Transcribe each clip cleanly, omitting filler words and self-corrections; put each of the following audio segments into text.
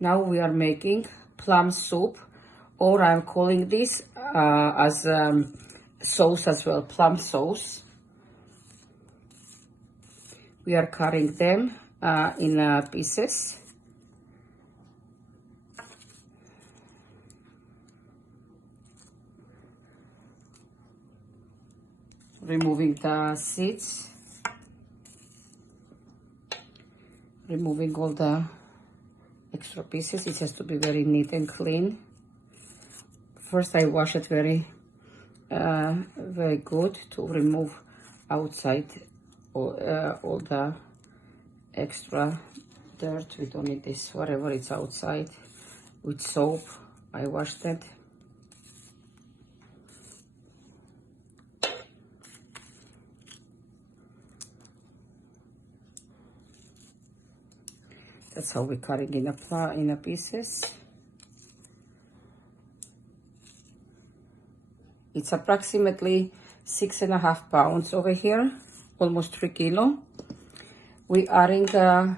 Now we are making plum soup, or I'm calling this as sauce as well, plum sauce. We are cutting them in pieces. Removing the seeds. Removing all the extra pieces. It has to be very neat and clean. First I wash it very good to remove outside all the extra dirt. We don't need this, whatever it's outside. With soap I washed it. That's how we cut it in pieces. It's approximately 6.5 pounds over here, almost 3 kilo. We adding 3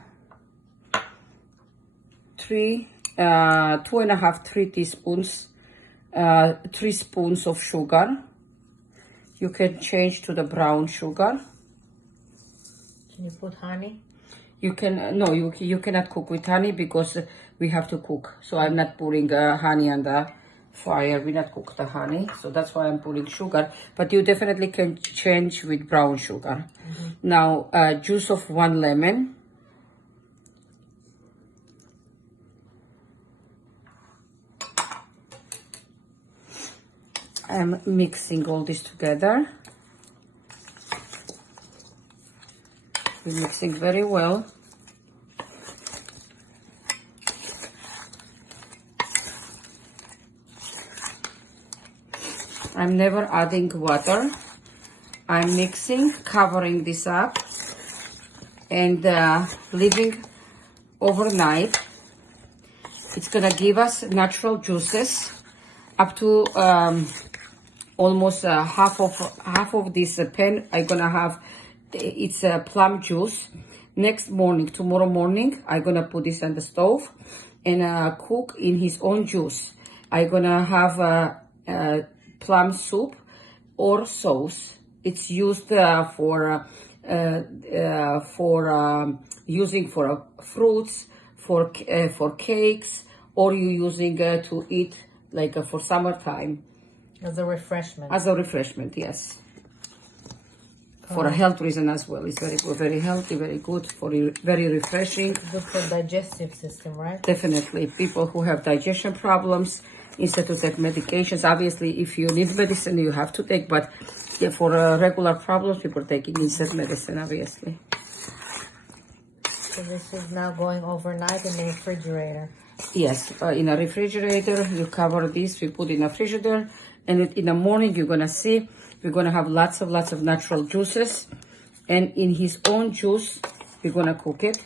teaspoons, 3 spoons of sugar. You can change to the brown sugar. Can you put honey? You can, no, you cannot cook with honey because we have to cook. So I'm not putting honey on the fire. We not cook the honey. So that's why I'm putting sugar. But you definitely can change with brown sugar. Now, juice of 1 lemon. I'm mixing all this together. We're mixing very well. I'm never adding water. I'm mixing, covering this up, and leaving overnight. It's gonna give us natural juices up to almost half of this pan. I'm gonna have it's plum juice. Next morning, tomorrow morning, I'm gonna put this on the stove and cook in his own juice. I'm gonna have plum soup or sauce. It's used for using for fruits, for cakes, or you using to eat like for summertime. As a refreshment. As a refreshment, yes. For a health reason as well. It's very good, very healthy, very good, very refreshing. Good for digestive system, right? Definitely. People who have digestion problems, instead to take medications. Obviously, if you need medicine, you have to take, but yeah, for regular problems, people are taking instant medicine, obviously. So this is now going overnight in the refrigerator. Yes, in a refrigerator, you cover this, we put in a refrigerator, and in the morning, you're gonna see, we're gonna have lots of natural juices, and in his own juice, we're gonna cook it,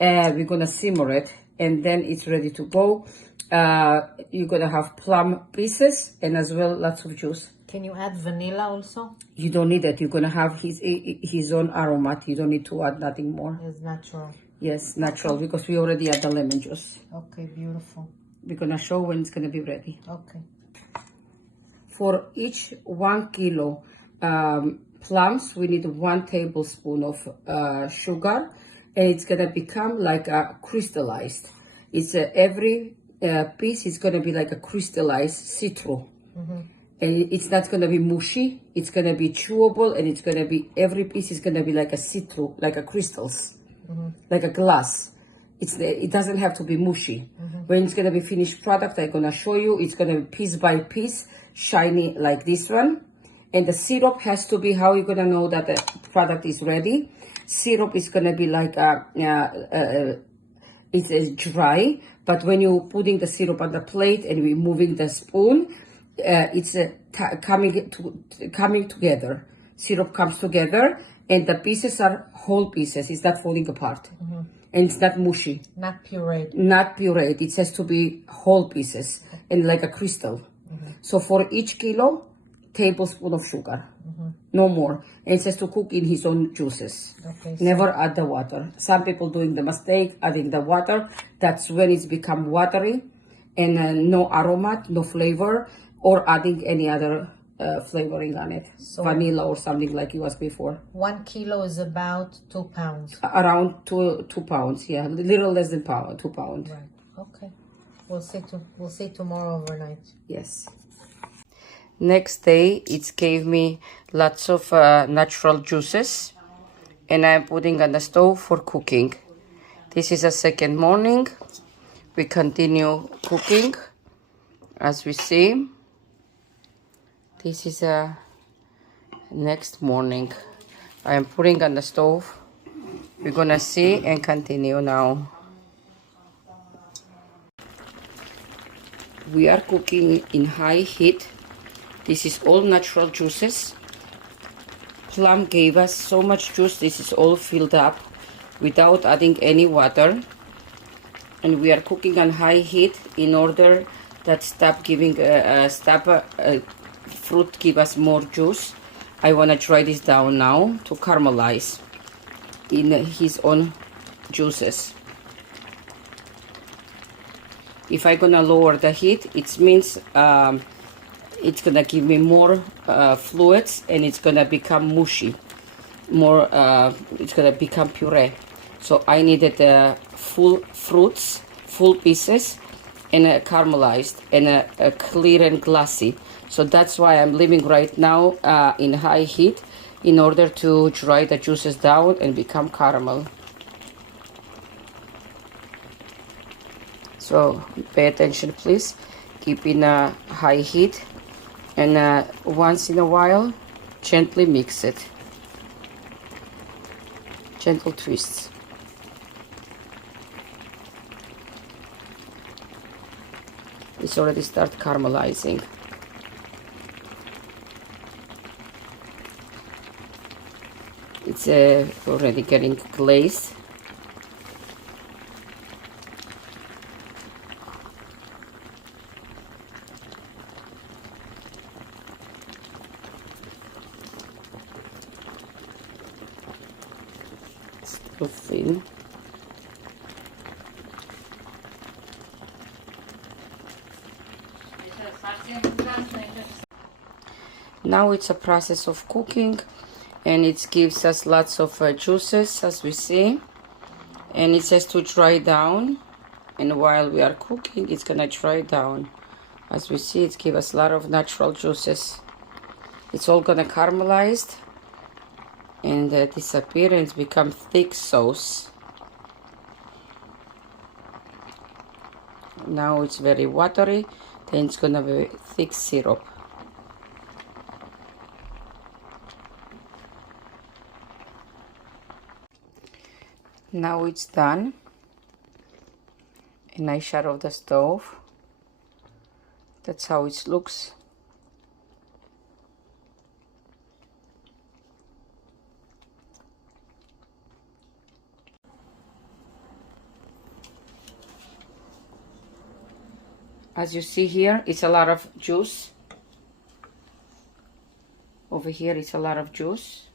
we're gonna simmer it, and then it's ready to go. You're gonna have plum pieces and as well lots of juice. Can you add vanilla also? You don't need it. You're gonna have his own aromat. You don't need to add nothing more. It's natural. Yes, natural, because we already add the lemon juice. Okay, beautiful. We're gonna show when it's gonna be ready. Okay. For each 1 kilo plums, we need 1 tablespoon of sugar, and it's gonna become like a crystallized. It's every piece is gonna be like a crystallized citron. And it's not gonna be mushy. It's gonna be chewable, and it's gonna be, every piece is gonna be like a citron, like a crystals, like a glass. It doesn't have to be mushy. When it's gonna be finished product, I'm gonna show you. It's gonna be piece by piece, shiny like this one. And the syrup has to be, how you're gonna know that the product is ready. Syrup is gonna be like it's dry, but when you're putting the syrup on the plate and we're moving the spoon, it's coming together. Syrup comes together, and the pieces are whole pieces. It's not falling apart. And it's not mushy. Not pureed. Not pureed. It has to be whole pieces and like a crystal. So for each kilo, tablespoon of sugar. no more. And it says to cook in his own juices. Okay. Never add the water. Some people doing the mistake adding the water. That's when it's become watery and no aroma, no flavor, or adding any other flavoring on it, So vanilla or something like it was before. 1 kilo is about 2 pounds. Around 2 pounds, yeah, a little less than 2 pounds. Right. Okay. We'll see tomorrow overnight. Yes. Next day, it gave me lots of natural juices, and I'm putting on the stove for cooking. This is a second morning. We continue cooking, as we see. This is a next morning. I am putting on the stove. We're gonna see and continue now. We are cooking in high heat. This is all natural juices. Plum gave us so much juice. This is all filled up without adding any water. And we are cooking on high heat in order that fruit give us more juice. I want to dry this down now to caramelize in his own juices. If I'm gonna lower the heat, it means it's gonna give me more fluids and it's gonna become mushy. It's gonna become puree. So I needed full fruits, full pieces, and caramelized and clear and glassy. So that's why I'm leaving right now in high heat in order to dry the juices down and become caramel. So pay attention, please. Keep in a high heat, and once in a while, gently mix it. Gentle twists. It's already start caramelizing. It's already getting glazed. Still thin. Now it's a process of cooking, and it gives us lots of juices, as we see, and it says to dry down, and while we are cooking it's gonna dry down. As we see, it gives us a lot of natural juices. It's all gonna caramelize and disappear and become thick sauce. Now it's very watery, then it's gonna be thick syrup. Now it's done, and I shut off the stove. That's how it looks. As you see here, it's a lot of juice. Over here, it's a lot of juice.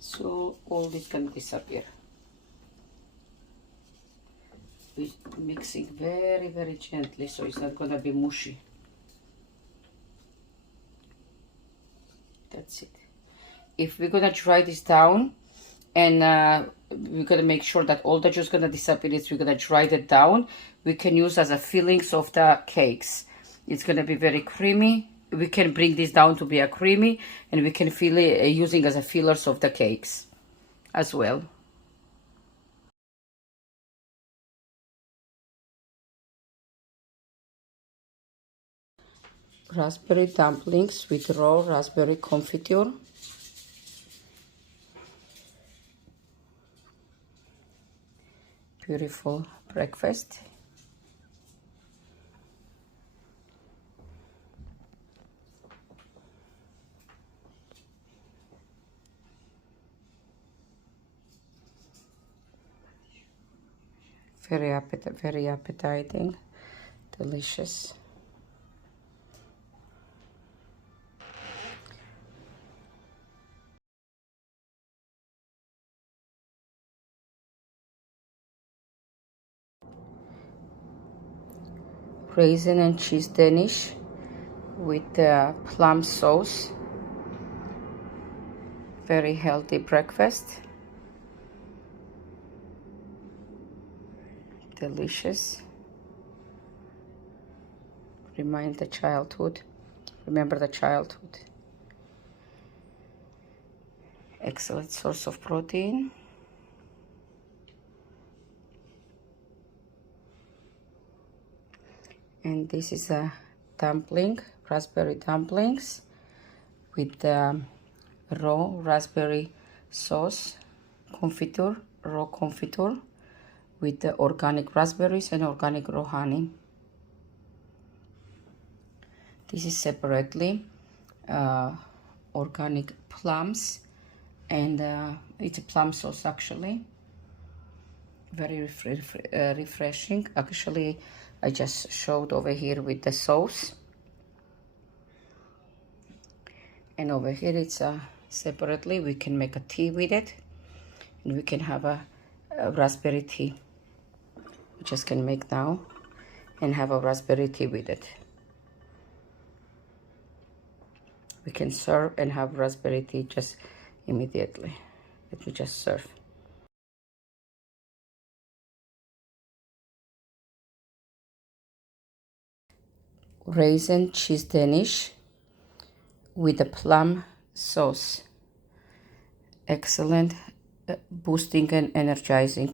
So all this can disappear. We're mixing very, very gently, so it's not gonna be mushy. That's it. If we're gonna dry this down, and we're gonna make sure that all the juice gonna disappear, we're gonna dry it down. We can use as a fillings of the cakes. It's gonna be very creamy. We can bring this down to be a creamy, and we can fill it using as a fillers of the cakes as well. Raspberry dumplings with raw raspberry confiture. Beautiful breakfast. Very appetizing, delicious. Raisin and cheese Danish with plum sauce. Very healthy breakfast. Delicious. Remember the childhood. Excellent source of protein. And this is a dumpling, raspberry dumplings with raw raspberry sauce, raw confiture with the organic raspberries and organic raw honey. This is separately organic plums, and it's a plum sauce actually. Very refreshing. Actually, I just showed over here with the sauce. And over here it's separately, we can make a tea with it, and we can have a raspberry tea. We just can make now and have a raspberry tea with it. We can serve and have raspberry tea just immediately. Let me just serve. Raisin cheese Danish with the plum sauce. Excellent, boosting and energizing.